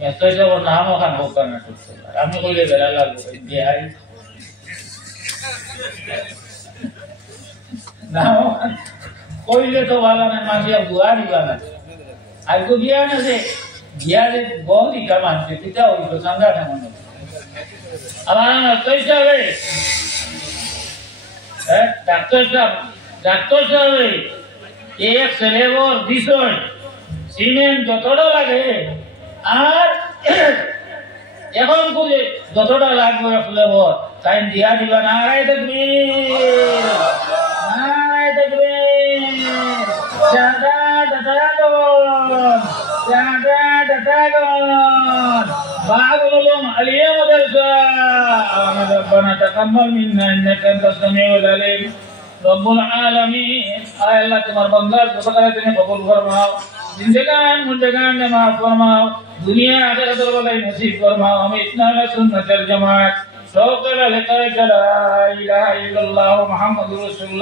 এতই যাব নাম ওখান বোকা না করতে আমি কইলে বেলা লাগবো বিহারি নাম কইলে তো ভালো না মাঝিয়া বুয়ারি বানা আর তো গিয়া না যে গিয়ারে বহুত ইকা মানছে কিটা ওই তো সাঙ্গা না মনে আমার কইছে রে ডাক্তার সাহেব এক সেলেবর দিছন সিমেন্ট যতটা লাগে আর এখন বলে যতটা লাগবে ফ্লেভার তাই দিয়া দিবা নারায় দেখবি باغلهم اليوم درسا ربنا تقبل منا انك انت السميع العليم رب العالمين اے اللہ تمہار بندہ سبقہ تمہیں قبول فرماؤ زندگان مندگان نے معاف فرماؤ دنیا آخرت والے نصیب فرماؤ ہمیں اتنا سنت الجماعت شوق لقاء لا الہ الا اللہ محمد رسول اللہ